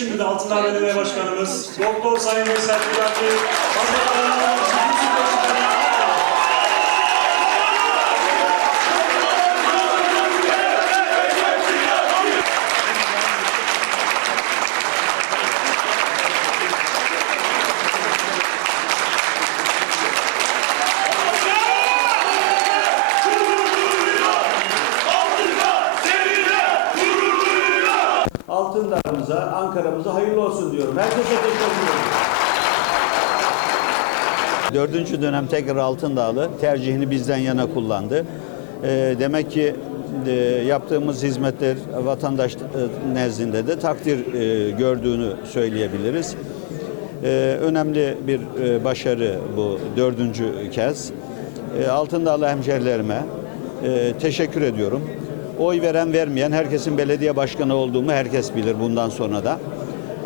şimdi de Altındağ Belediye Başkanımız Doktor Sayın Veysel Tiryaki Altındağ'ımıza, Ankara'mıza hayırlı olsun diyorum. Herkese teşekkür ederim. Dördüncü dönem tekrar Altındağlı tercihini bizden yana kullandı. Ee, demek ki e, yaptığımız hizmetler vatandaş e, nezdinde de takdir e, gördüğünü söyleyebiliriz. Ee, önemli bir e, başarı bu dördüncü kez. E, Altındağlı hemşerilerime e, teşekkür ediyorum. Oy veren vermeyen herkesin belediye başkanı olduğumu herkes bilir bundan sonra da.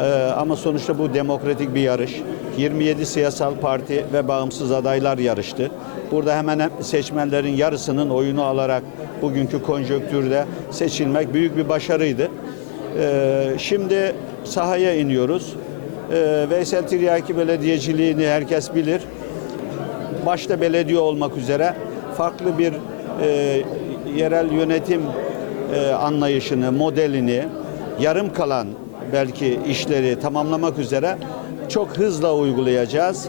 Ee, ama sonuçta bu demokratik bir yarış. 27 siyasal parti ve bağımsız adaylar yarıştı. Burada hemen hem seçmenlerin yarısının oyunu alarak bugünkü konjonktürde seçilmek büyük bir başarıydı. Ee, şimdi sahaya iniyoruz. Ee, Veysel Tiryaki belediyeciliğini herkes bilir başta belediye olmak üzere farklı bir e, yerel yönetim e, anlayışını, modelini yarım kalan belki işleri tamamlamak üzere çok hızla uygulayacağız.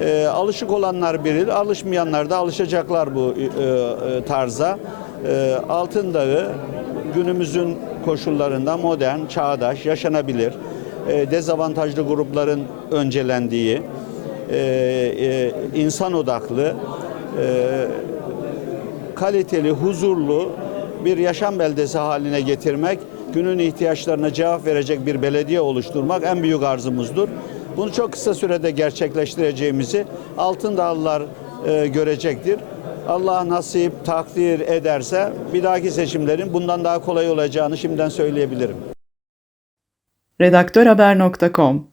E, alışık olanlar bilir, alışmayanlar da alışacaklar bu e, e, tarza. E, Altındağı günümüzün koşullarında modern, çağdaş, yaşanabilir, e, dezavantajlı grupların öncelendiği, e, e, insan odaklı, e, kaliteli, huzurlu bir yaşam beldesi haline getirmek, günün ihtiyaçlarına cevap verecek bir belediye oluşturmak en büyük arzumuzdur. Bunu çok kısa sürede gerçekleştireceğimizi Altındağlılar e, görecektir. Allah nasip takdir ederse bir dahaki seçimlerin bundan daha kolay olacağını şimdiden söyleyebilirim. redaktörhaber.com